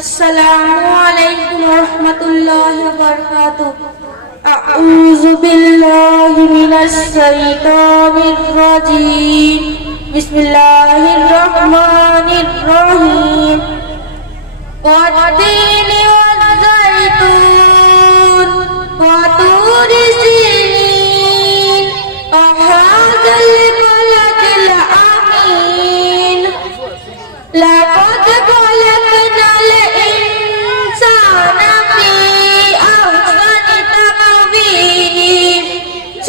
Assalamualaikum warahmatullahi wabarakatuh. A'udzu billahi minasy syaithanir rajim. Bismillahirrahmanirrahim. Wat-tini waz-zaitun wa turi sinin wa hadzal baladil amin. Laqad khalaqnal insana fi ahsani taqwim.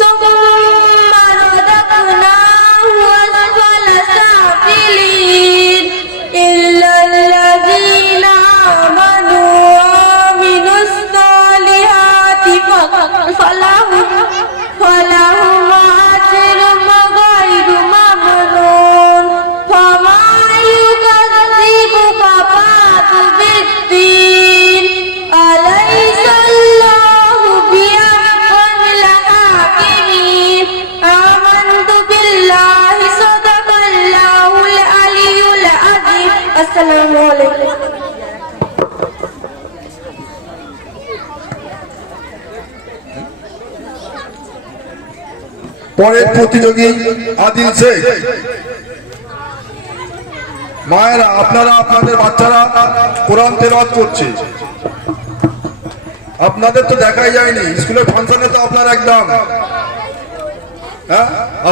Summa radaqnahu asfala safilin illa alladhina amanu wa amilus solihati falahum ajrun ghairu mamnun. Fama yukadzibuka ba'du biddin. Alaysa Allahu biahkamil hakimin. Amantu billahi sadaqallahul aliyyul azim. Assalamu alaikum. পরের প্রতিযোগী আদিল শেখ। মায়েরা, আপনারা আপনাদের বাচ্চারা কোরআন তেলাওয়াত করছে, আপনাদের তো দেখাই যায়নি স্কুলের ফাংশনে, তো আপনার একদম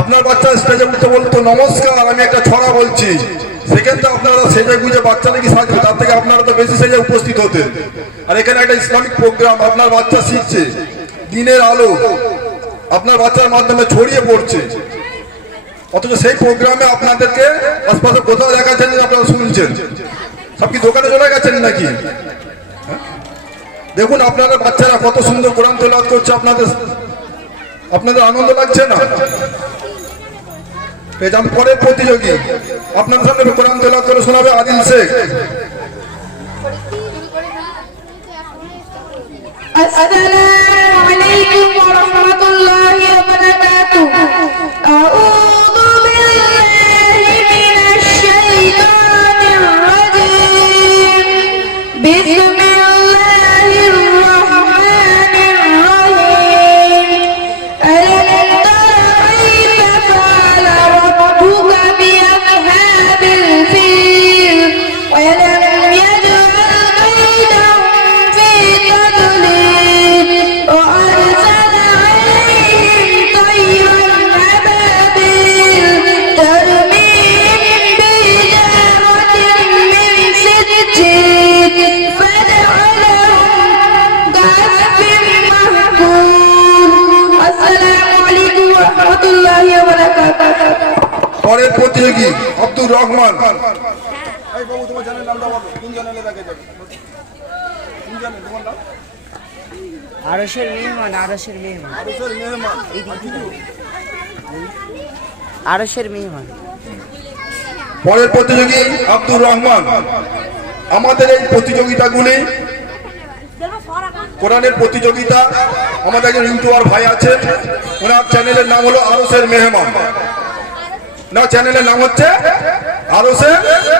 আপনার বাচ্চা স্টেজে উঠতে বলতো নমস্কার আমি একটা ছড়া বলছি, সেখানে আপনারা সেজে গুজে বাচ্চা নাকি সাজবে, তার থেকে আপনারা তো বেশি সেজে উপস্থিত হতেন। আর এখানে একটা ইসলামিক প্রোগ্রাম, আপনার বাচ্চা শিখছে, দিনের আলো আপনার বাচ্চার মাধ্যমে ছড়িয়ে পড়ছে, অথচ সেই প্রোগ্রামে আপনাদেরকে আশপাশে কোথাও দেখাচ্ছেন না, আপনারা শুনছেন। সব কি দোকানে চলে গেছেন নাকি? দেখুন আপনারা বাচ্চারা কত সুন্দর কোরআন তেলাওয়াত করছে, আপনাদের আনন্দ লাগছে না? পরের প্রতিযোগী আপনার সামনে কোরআন তেলাওয়াত করে শোনাবে Adil Sheikh. Assalamu alaikum warahmatullahi wabarakatuh. A'udzu billahi minasy syaithanir rajim. Bismillahirrahmanirrahim. Alam tara kaifa fa'ala rabbuka bi ashabil fil wa lam yaj'al kaydahum fi tadlil wa arsala 'alayhim tayran ababil tarmihim bijaratin min sijjin faj'alahum ka'asfin mahkun. Assalamu alaikum warahmatullahi wabarakatuh. পরের প্রতিযোগী আব্দুর রহমান। আরশের মেহমান, আরশের মেহমান, আরশের মেহমান। পরের প্রতিযোগী আব্দুর রহমান। আমাদের এই প্রতিযোগিতাগুলি কোরআনের প্রতিযোগিতা, আমাদের একজন ইউটিউবার ভাই আছে, ওনার চ্যানেলের নাম হলো আরশের মেহমান। না, চ্যানেলের নাম হচ্ছে আরশের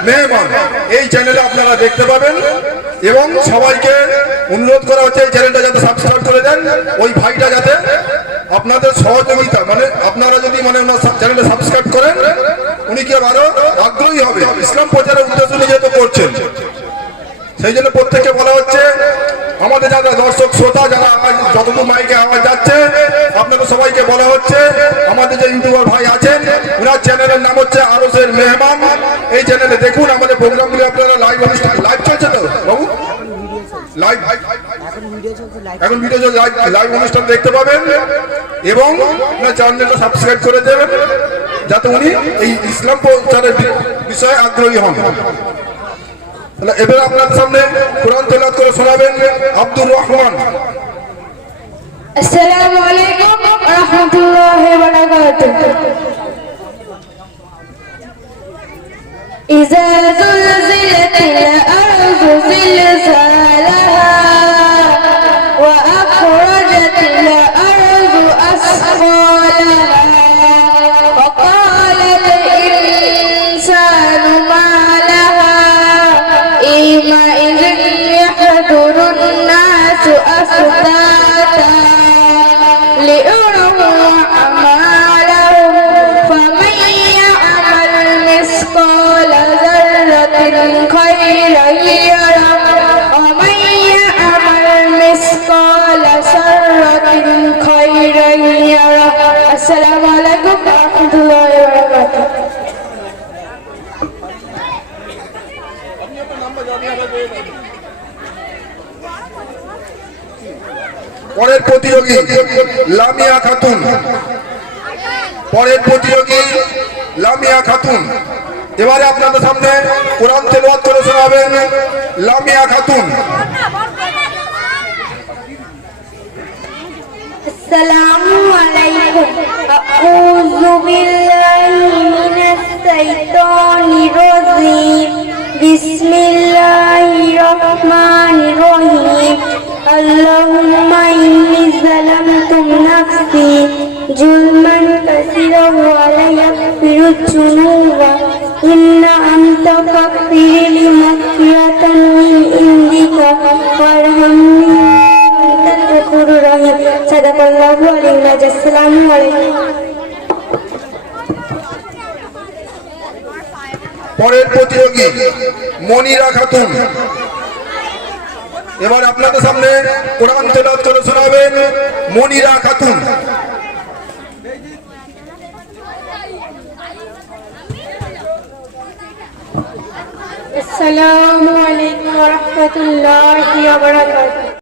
মেহমান। এই চ্যানেলে আপনারা দেখতে পাবেন এবং সবাইকে অনুরোধ করা হচ্ছে এই চ্যানেলটা যাতে সাবস্ক্রাইব করে দেন। ওই ভাইটা যাতে আপনাদের সহযোগিতা, মানে আপনারা যদি ওনার চ্যানেলে সাবস্ক্রাইব করেন, উনি কি আরো আগ্রহী হবে ইসলাম প্রচারের উদ্দেশ্য নিয়ে যেহেতু করছেন। সেই জন্য প্রত্যেককে বলা হচ্ছে, আমাদের যারা দর্শক শ্রোতা যারা যতটুকু মাইকে আওয়াজ যাচ্ছে, আপনাদের সবাইকে বলা হচ্ছে আমাদের যে ইউটিউবার ভাই আছেন, ওনার চ্যানেলের নাম হচ্ছে আরশের মেহমান। এই চ্যানেলে দেখুন আমাদের প্রোগ্রামগুলি, আপনারা লাইভ অনুষ্ঠান, লাইভ চলছে তো বাবু, লাইভ এখন ভিডিও চলছে, লাইভ অনুষ্ঠান দেখতে পাবেন এবং ওনার চ্যানেলটা সাবস্ক্রাইব করে দেবেন যাতে উনি এই ইসলাম প্রচারের বিষয়ে আগ্রহী হন। এবার আপনার সামনে কোরআন তেলাওয়াত করে শোনাবেন Abdur Rahman. Assalamu alaikum warahmatullahi wabarakatuh. Iza zulzilatil ardu zilzalaha wa akhrajatil ardu asqalaha wa qala al insanu ma laha خيرا يره ومن يعمل مثقال ذرة خيرا يره السلام عليكم ورحمة الله وبركاته পরের প্রতিযোগী লামিয়া খাতুন, পরের প্রতিযোগী লামিয়া খাতুন। এবারে আপনাদের সামনে কোরআন তেলাওয়াত করে শোনাবেন লামিয়া খাতুন। السلام عليكم أعوذ بالله من الشيطان الرجيم بسم الله الرحمن الرحيم اللهم إني ظلمت نفسي ظلما كثيرا ولا يغفر الذنوب إلا أنت فاغفر لي مغفرة من عندك وارحمني সাদাকাল্লাহু আলাইহি আসসালামু আলাইকুম। পরের প্রতিযোগী মনিরা খাতুন। এবার আপনাদের সামনে কোরআন তেলাওয়াত করে শোনাবেন মনিরা খাতুন। আসসালামু আলাইকুম ওয়া রাহমাতুল্লাহি ওয়া বারাকাতুহু।